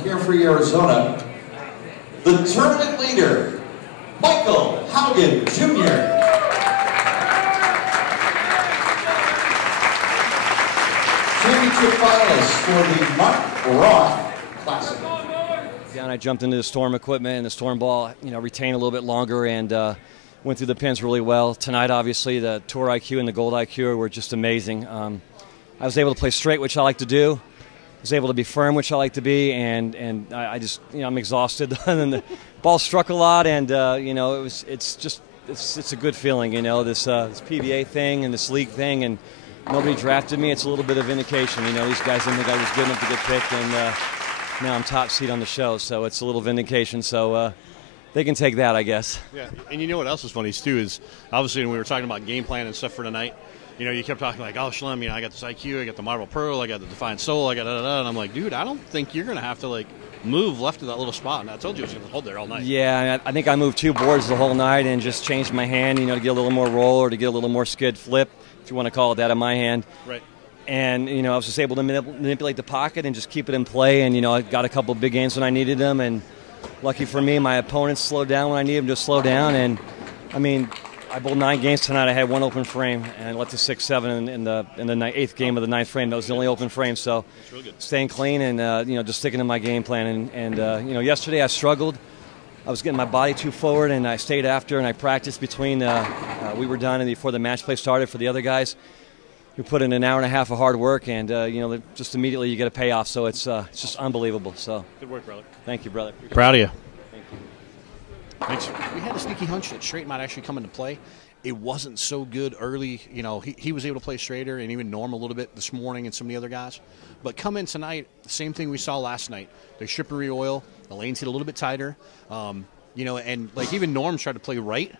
from Carefree, Arizona, the tournament leader, Haugen Jr. Championship finalist for the Roth Classic. Yeah, and I jumped into the Storm equipment, and the Storm ball, retained a little bit longer, and went through the pins really well. Tonight, obviously, the Tour IQ and the Gold IQ were just amazing. I was able to play straight, which I like to do. I was able to be firm, which I like to be, and I just, I'm exhausted. And the ball struck a lot, and it's a good feeling, this PBA thing and this league thing, and nobody drafted me. It's a little bit of vindication, these guys didn't think I was good enough to get picked, and now I'm top seed on the show, so it's a little vindication. So they can take that, I guess. Yeah, and you know what else is funny too is obviously when we were talking about game plan and stuff for tonight. You kept talking like, oh, Shlem, I got this IQ, I got the Marble Pearl, I got the Defiant Soul, I got da-da-da, and I'm like, dude, I don't think you're going to have to, move left of that little spot. And I told you I was going to hold there all night. Yeah, I think I moved 2 boards the whole night and just changed my hand, to get a little more roll or to get a little more skid flip, if you want to call it that, in my hand. Right. And, I was just able to manipulate the pocket and just keep it in play. And, I got a couple of big games when I needed them. And lucky for me, my opponents slowed down when I needed them to slow down. And, I bowled 9 games tonight. I had 1 open frame, and I let the 6-7 in the 8th game of the 9th frame. That was the only open frame. So, really good. Staying clean and just sticking to my game plan. And yesterday I struggled. I was getting my body too forward, and I stayed after, and I practiced between. We were done, and before the match play started for the other guys, we put in an hour and a half of hard work, and just immediately you get a payoff. So it's just unbelievable. So good work, brother. Thank you, brother. Proud of you. Thanks. We had a sneaky hunch that straight might actually come into play. It wasn't so good early. He was able to play straiter, and even Norm a little bit this morning and some of the other guys. But come in tonight, the same thing we saw last night. They strip and re-oil. The lanes hit a little bit tighter. And even Norm tried to play right,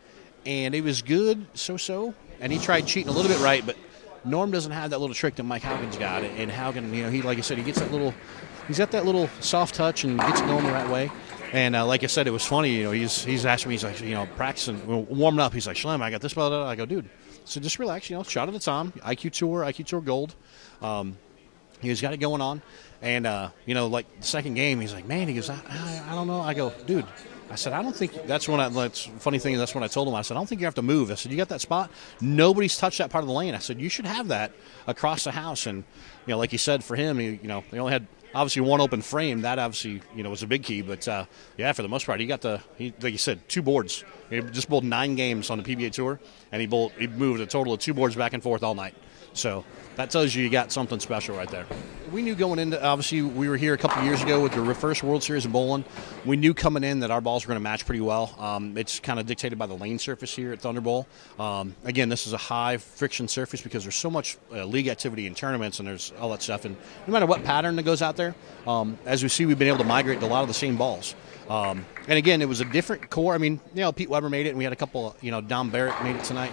and it was good, so-so. And he tried cheating a little bit right, but Norm doesn't have that little trick that Mike Haugen's got. And Haugen, he, like I said, he gets that little, he's got that little soft touch and gets it going the right way. And like I said, it was funny. He's asking me, he's like, practicing, warming up. He's like, Shlem, I got this, blah, blah, blah. I go, dude, so just relax, shot at a time. IQ Tour Gold. He's got it going on. And, like the second game, he's like, man, he goes, I don't know. I go, dude, I said, I don't think that's funny thing. That's when I told him, I said, I don't think you have to move. I said, you got that spot? Nobody's touched that part of the lane. I said, you should have that across the house. And, like you said, for him, they only had obviously 1 open frame. That obviously, was a big key. But, yeah, for the most part, like you said, 2 boards. He just bowled 9 games on the PBA Tour, and he moved a total of 2 boards back and forth all night. So that tells you got something special right there. We knew going into, obviously, we were here a couple of years ago with the first World Series of bowling. We knew coming in that our balls were going to match pretty well. It's kind of dictated by the lane surface here at Thunder Bowl. Again, this is a high friction surface because there's so much league activity in tournaments and there's all that stuff. And no matter what pattern that goes out there, as we see, we've been able to migrate to a lot of the same balls. And again, it was a different core. Pete Weber made it, and we had a couple, Dom Barrett made it tonight.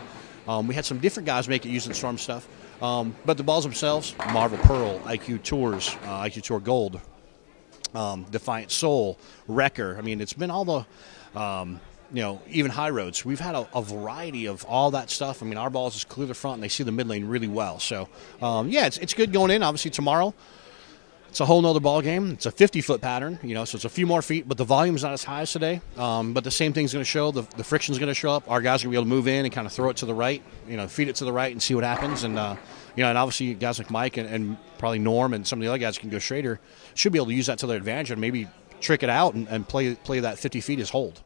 We had some different guys make it using Storm stuff. But the balls themselves, Marble Pearl, IQ Tours, IQ Tour Gold, Defiant Soul, Wrecker. It's been all the, even high roads. We've had a variety of all that stuff. Our balls just clear the front, and they see the mid lane really well. So, yeah, it's good going in. Obviously, tomorrow, it's a whole nother ball game. It's a 50-foot pattern, so it's a few more feet, but the volume's not as high as today. But the same thing's going to show. The friction's going to show up. Our guys are going to be able to move in and kind of throw it to the right, feed it to the right and see what happens. And, and obviously guys like Mike and probably Norm and some of the other guys can go straighter, should be able to use that to their advantage and maybe trick it out and play that 50 feet as hold.